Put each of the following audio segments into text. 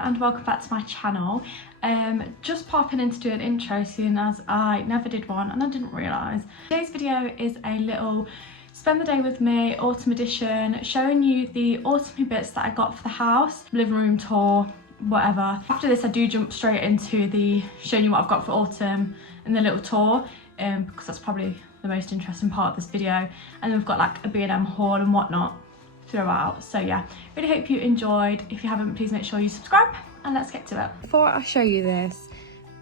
everyone and welcome back to my channel. Just popping in to do an intro soon as I never did one and I didn't realise. Today's video is a little spend the day with me autumn edition, showing you the autumny bits that I got for the house, living room tour, whatever. After this I do jump straight into the showing you what I've got for autumn and the little tour, because that's probably the most interesting part of this video. And then we've got like a B&M haul and whatnot throughout. So yeah, really hope you enjoyed. If you haven't, please make sure you subscribe and let's get to it. Before I show you this,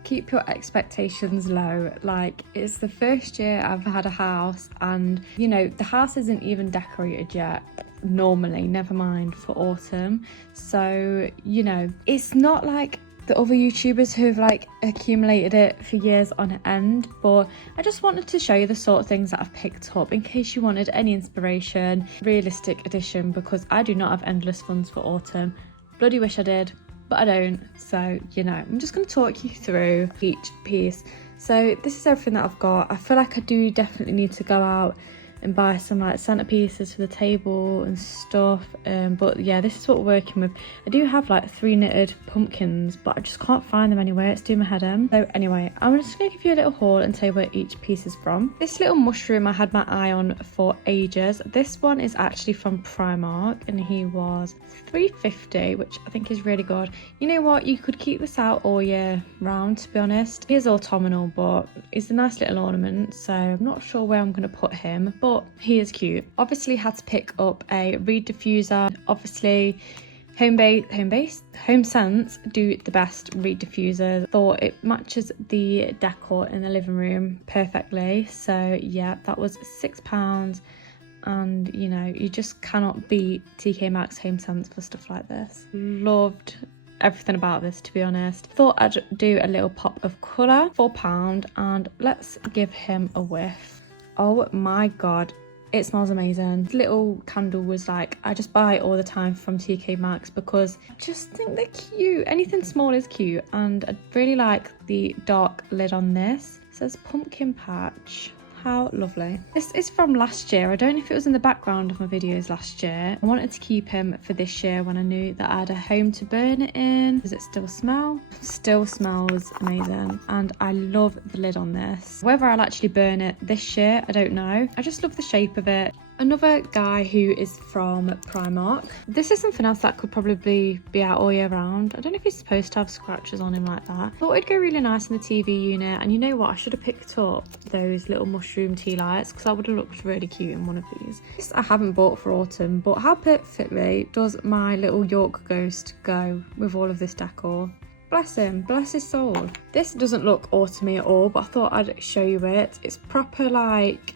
keep your expectations low. Like, it's the first year I've had a house and you know the house isn't even decorated yet normally, never mind for autumn. So you know, it's not like the other YouTubers who've like accumulated it for years on end, but I just wanted to show you the sort of things that I've picked up in case you wanted any inspiration. Realistic edition, because I do not have endless funds for autumn. Bloody wish I did, but I don't. So you know, I'm just going to talk you through each piece. So this is everything that I've got. I feel like I do definitely need to go out and buy some like centerpieces for the table and stuff, but yeah, this is what we're working with. I do have like 3 knitted pumpkins, but I just can't find them anywhere. It's doing my head in. So anyway, I'm just gonna give you a little haul and tell you where each piece is from. This little mushroom I had my eye on for ages. This one is actually from Primark and he was £3.50, which I think is really good. You know what, you could keep this out all year round, to be honest. He is autumnal, but he's a nice little ornament, so I'm not sure where I'm gonna put him, but he is cute. Obviously had to pick up a reed diffuser. Obviously Home Sense do the best reed diffuser. Thought it matches the decor in the living room perfectly. So yeah, that was £6, and you know, you just cannot beat TK Maxx Home Sense for stuff like this. Loved everything about this, to be honest. Thought I'd do a little pop of colour, £4, and let's give him a whiff. Oh my god, it smells amazing. This little candle was like, I just buy it all the time from TK Maxx because I just think they're cute. Anything small is cute, and I really like the dark lid on this. It says pumpkin patch. How lovely. This is from last year. I don't know if it was in the background of my videos last year. I wanted to keep him for this year when I knew that I had a home to burn it in. Does it still smell? Still smells amazing, and I love the lid on this. Whether I'll actually burn it this year, I don't know. I just love the shape of it. Another guy who is from Primark. This is something else that could probably be out all year round. I don't know if he's supposed to have scratches on him like that. Thought it'd go really nice in the TV unit, and you know what, I should have picked up those little mushroom tea lights because I would have looked really cute in one of these. This I haven't bought for autumn, but how perfectly does my little York ghost go with all of this decor? Bless him, bless his soul. This doesn't look autumny at all, but I thought I'd show you it. It's proper like,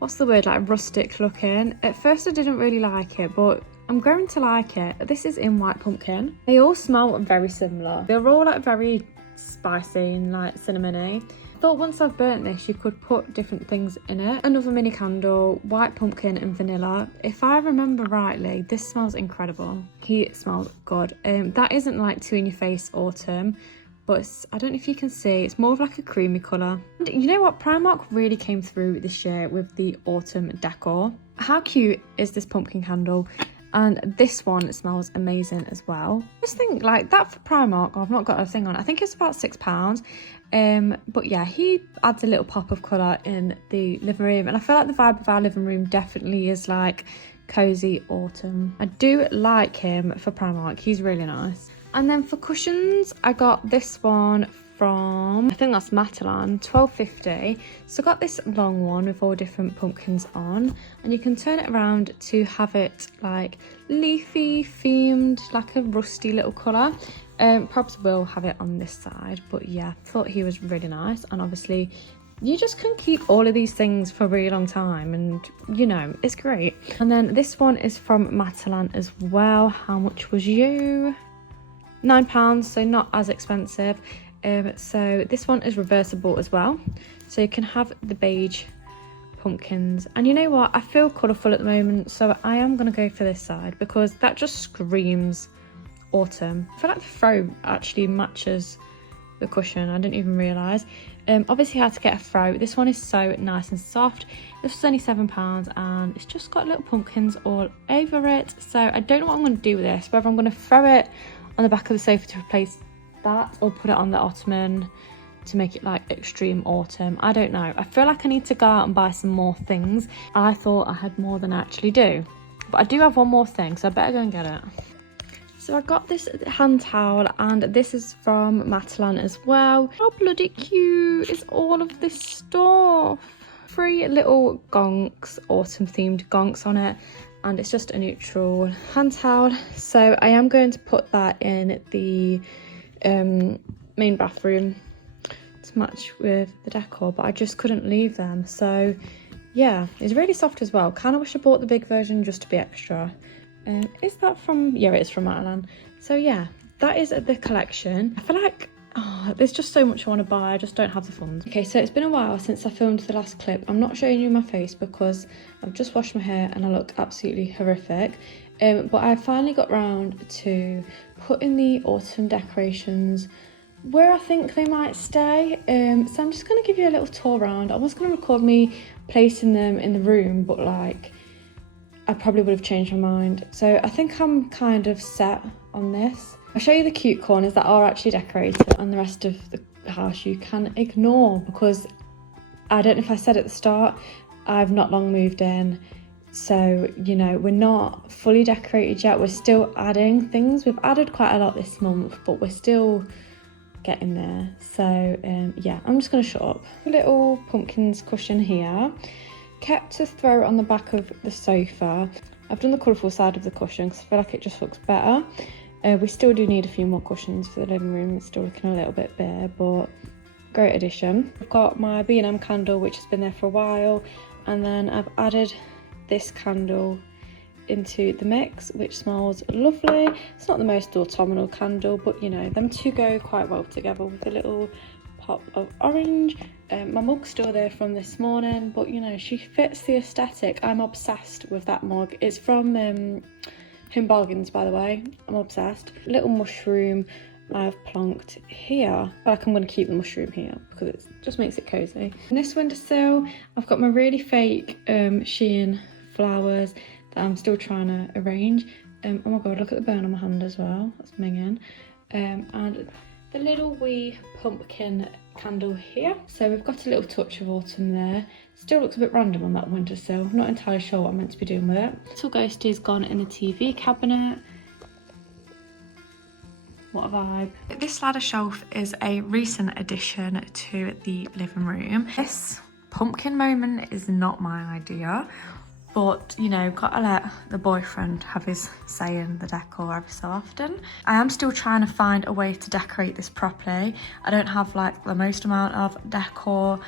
what's the word, like rustic looking. At first I didn't really like it, but I'm going to like it. This is in white pumpkin. They all smell very similar. They're all like very spicy and like cinnamony. I thought once I've burnt this, you could put different things in it. Another mini candle, white pumpkin and vanilla. If I remember rightly, this smells incredible. He smells good. That isn't like too in your face autumn, but I don't know if you can see, it's more of like a creamy colour. And you know what, Primark really came through this year with the autumn decor. How cute is this pumpkin candle? And this one smells amazing as well. Just think like that for Primark. I've not got a thing on it. I think it's about £6. But yeah, he adds a little pop of colour in the living room, and I feel like the vibe of our living room definitely is like cozy autumn. I do like him for Primark. He's really nice. And then for cushions, I got this one from, I think that's Matalan, £12.50. So I got this long one with all different pumpkins on, and you can turn it around to have it like leafy themed, like a rusty little colour. Probs will have it on this side, but yeah, thought he was really nice. And obviously you just can keep all of these things for a really long time, and you know, it's great. And then this one is from Matalan as well. How much was you? £9, so not as expensive. So this one is reversible as well, so you can have the beige pumpkins. And you know what, I feel colourful at the moment, so I am going to go for this side because that just screams autumn. I feel like the throw actually matches the cushion. I didn't even realise. Obviously I had to get a throw. This one is so nice and soft. This was only £7 and it's just got little pumpkins all over it. So I don't know what I'm going to do with this, whether I'm going to throw it on the back of the sofa to replace that, or put it on the ottoman to make it like extreme autumn. I don't know. I feel like I need to go out and buy some more things. I thought I had more than I actually do, but I do have one more thing, so I better go and get it. So I got this hand towel, and this is from Matalan as well. How bloody cute is all of this stuff. 3 little gonks, autumn themed gonks on it, and it's just a neutral hand towel. So I am going to put that in the main bathroom to match with the decor, but I just couldn't leave them. So yeah, it's really soft as well. Kind of wish I bought the big version just to be extra. Is that from, yeah, it is from Matalan. So yeah, that is the collection. I feel like there's just so much I want to buy, I just don't have the funds. Okay, so it's been a while since I filmed the last clip. I'm not showing you my face because I've just washed my hair and I look absolutely horrific. But I finally got round to putting the autumn decorations where I think they might stay. So I'm just going to give you a little tour around. I was going to record me placing them in the room, but like I probably would have changed my mind. So I think I'm kind of set on this. I'll show you the cute corners that are actually decorated, and the rest of the house you can ignore, because I don't know if I said at the start, I've not long moved in. So, you know, we're not fully decorated yet. We're still adding things. We've added quite a lot this month, but we're still getting there. So yeah, I'm just going to shut up. A little pumpkins cushion here, kept to throw on the back of the sofa. I've done the colourful side of the cushion because I feel like it just looks better. We still do need a few more cushions for the living room. It's still looking a little bit bare, but great addition. I've got my B&M candle, which has been there for a while, and then I've added this candle into the mix, which smells lovely. It's not the most autumnal candle, but you know, them two go quite well together with a little pop of orange. My mug's still there from this morning, but you know, she fits the aesthetic. I'm obsessed with that mug. It's from Home Bargains, by the way. I'm obsessed. Little mushroom I've plonked here. I feel like I'm going to keep the mushroom here because it just makes it cozy. On this windowsill, I've got my really fake Shein flowers that I'm still trying to arrange. Oh my god, look at the burn on my hand as well. That's minging. And the little wee pumpkin candle here. So we've got a little touch of autumn there. Still looks a bit random on that windowsill. I'm not entirely sure what I'm meant to be doing with it. Little ghostie's gone in the TV cabinet. What a vibe. This ladder shelf is a recent addition to the living room. This pumpkin moment is not my idea, but you know, gotta let the boyfriend have his say in the decor every so often. I am still trying to find a way to decorate this properly. I don't have like the most amount of decor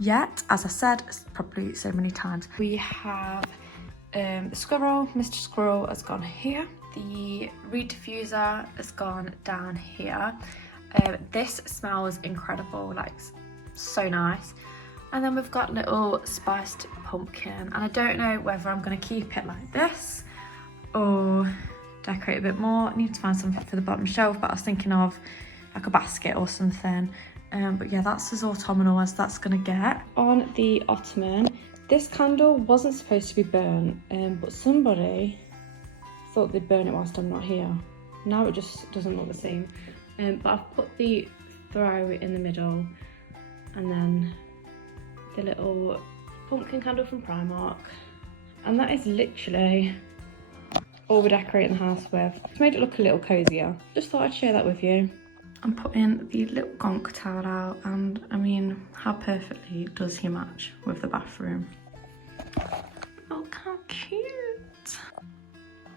yet, as I said probably so many times. We have the squirrel, Mr. Squirrel has gone here. The reed diffuser has gone down here. This smells incredible, like so nice. And then we've got little spiced pumpkin, and I don't know whether I'm going to keep it like this or decorate a bit more. I need to find something for the bottom shelf, but I was thinking of like a basket or something. But yeah, that's as autumnal as that's going to get. On the ottoman, this candle wasn't supposed to be burnt, but somebody thought they'd burn it whilst I'm not here. Now it just doesn't look the same. But I've put the throw in the middle, and then the little pumpkin candle from Primark, and that is literally all we're decorating the house with. It's made it look a little cozier. Just thought I'd share that with you. I'm putting the little gonk towel out, and I mean, how perfectly does he match with the bathroom? Look how cute.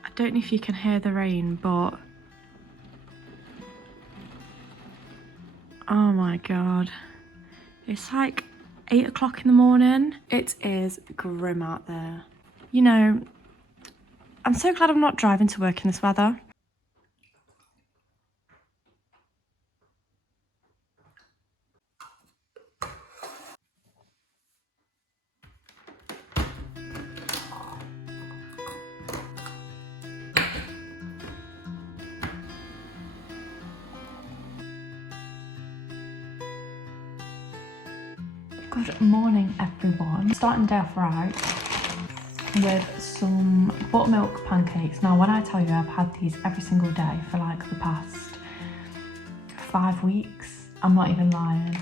I don't know if you can hear the rain, but oh my god, it's like 8 o'clock in the morning. It is grim out there. You know, I'm so glad I'm not driving to work in this weather. Good morning, everyone. Starting the day off right. with some buttermilk pancakes. Now when I tell you I've had these every single day for like the past 5 weeks, I'm not even lying.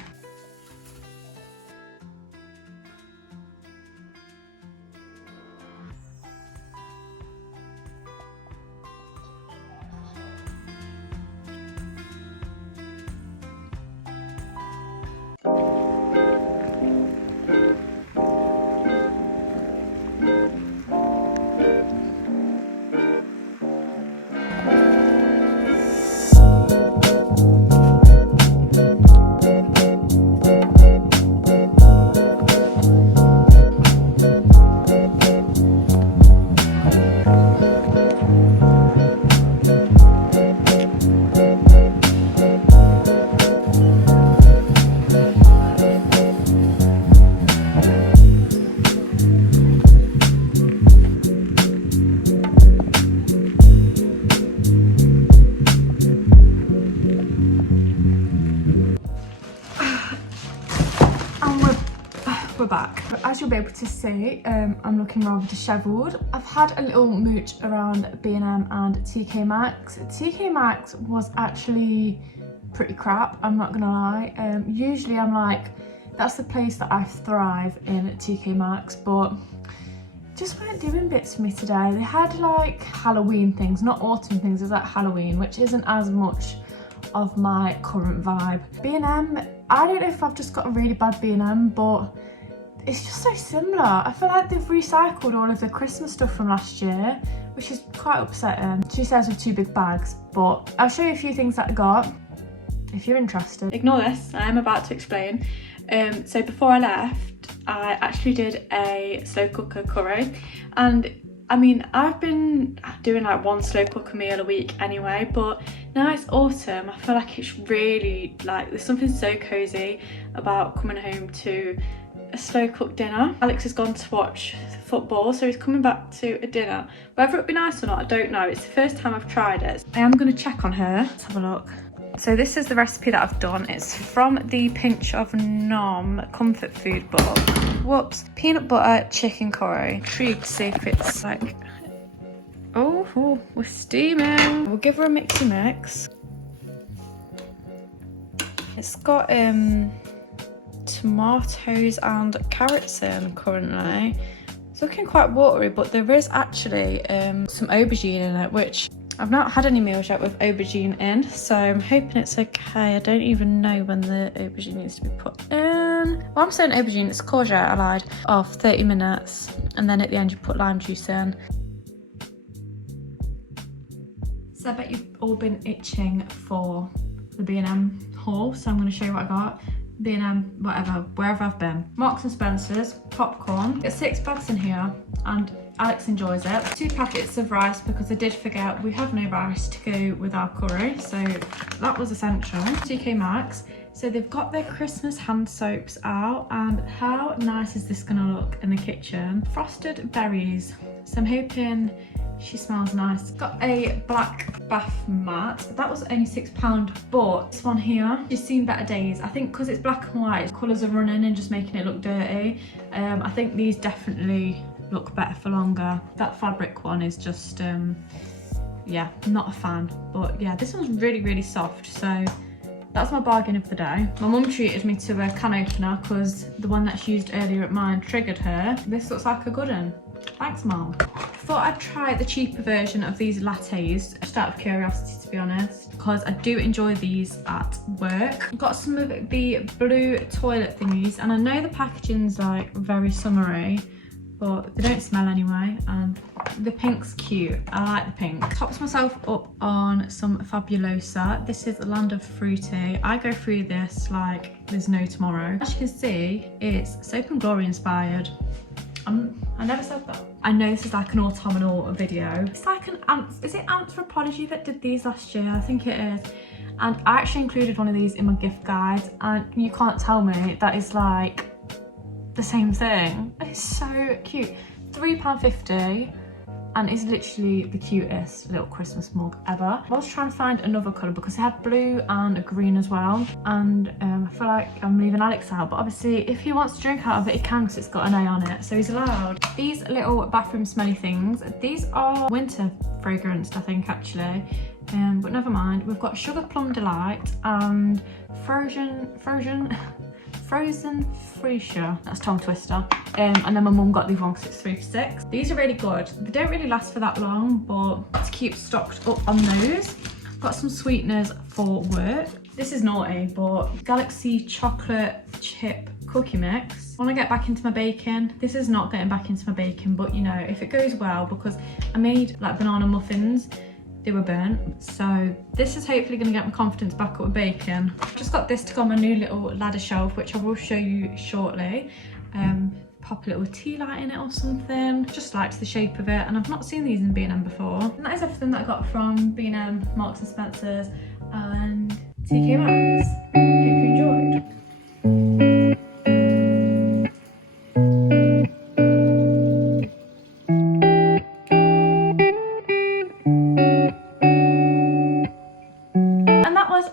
We're back. As you'll be able to see, I'm looking rather dishevelled. I've had a little mooch around B&M and TK Maxx. TK Maxx was actually pretty crap, I'm not gonna lie. Usually I'm like, that's the place that I thrive in, TK Maxx, but just weren't doing bits for me today. They had like Halloween things, not autumn things, it was like Halloween, which isn't as much of my current vibe. B&M, I don't know if I've just got a really bad B&M, but it's just so similar. I feel like they've recycled all of the Christmas stuff from last year, which is quite upsetting. She says with 2 big bags, but I'll show you a few things that I got if you're interested. Ignore this, I am about to explain. So before I left, I actually did a slow cooker curry, and I mean, I've been doing like 1 slow cooker meal a week anyway, but now it's autumn, I feel like it's really like, there's something so cozy about coming home to a slow cooked dinner. Alex has gone to watch football, so he's coming back to a dinner. Whether it'll be nice or not, I don't know. It's the first time I've tried it. I am going to check on her. Let's have a look. So this is the recipe that I've done. It's from the Pinch of Nom comfort food book. Whoops. Peanut butter chicken curry. Intrigued to see if it's like... Oh, we're steaming. We'll give her a mixy mix. It's got tomatoes and carrots in currently. It's looking quite watery, but there is actually some aubergine in it, which I've not had any meals yet with aubergine in, so I'm hoping it's okay. I don't even know when the aubergine needs to be put in. Well, I'm saying aubergine, it's courgette, I lied. Of 30 minutes, and then at the end you put lime juice in. So I bet you've all been itching for the B&M haul, so I'm going to show you what I got. B&M, whatever, wherever I've been. Marks and Spencer's, popcorn. There's 6 bags in here, and Alex enjoys it. 2 packets of rice, because I did forget we have no rice to go with our curry, so that was essential. TK Maxx. So they've got their Christmas hand soaps out, and how nice is this gonna look in the kitchen? Frosted berries. So I'm hoping she smells nice. Got a black bath mat. That was only £6, but this one here, she's seen better days. I think because it's black and white, colours are running and just making it look dirty. I think these definitely look better for longer. That fabric one is just, yeah, not a fan. But yeah, this one's really, really soft. So that's my bargain of the day. My mum treated me to a can opener because the one that she used earlier at mine triggered her. This looks like a good one. Thanks, Mum. Thought I'd try the cheaper version of these lattes, just out of curiosity, to be honest, because I do enjoy these at work. I've got some of the blue toilet thingies, and I know the packaging's like very summery, but they don't smell anyway, and the pink's cute. I like the pink. Topped myself up on some Fabulosa. This is Land of Fruity. I go through this like there's no tomorrow. As you can see, it's Soap and Glory inspired. I never said that. I know this is like an autumnal video. It's like an, is it Anthropology that did these last year? I think it is. And I actually included one of these in my gift guide, and you can't tell me that is like the same thing. It's so cute. £3.50. and it's literally the cutest little Christmas mug ever. I was trying to find another colour because they had blue and a green as well, and I feel like I'm leaving Alex out, but obviously if he wants to drink out of it he can because it's got an A on it, so he's allowed. These little bathroom smelly things, these are winter fragranced I think actually, but never mind. We've got Sugar Plum Delight and Frozen Freesia, that's tongue twister, and then my mum got these one because it's 3 for 6. These are really good. They don't really last for that long, but it's cute stocked up on those. Got some sweeteners for work. This is naughty, but Galaxy chocolate chip cookie mix. I want to get back into my baking. This is not getting back into my baking, but you know, if it goes well, because I made like banana muffins, they were burnt, so this is hopefully going to get my confidence back up with baking. Just got this to go on my new little ladder shelf, which I will show you shortly. Pop a little tea light in it or something. Just liked the shape of it, and I've not seen these in B&M before. And that is everything that I got from B&M, Marks and Spencer's and TK Maxx. Hope you enjoyed.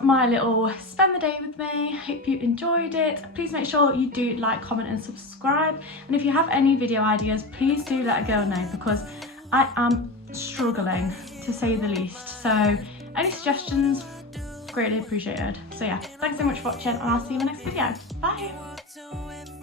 My little spend the day with me. Hope you enjoyed it. Please make sure you do like, comment and subscribe, and if you have any video ideas please do let a girl know, because I am struggling to say the least, so any suggestions greatly appreciated. So yeah, thanks so much for watching and I'll see you in my next video. Bye.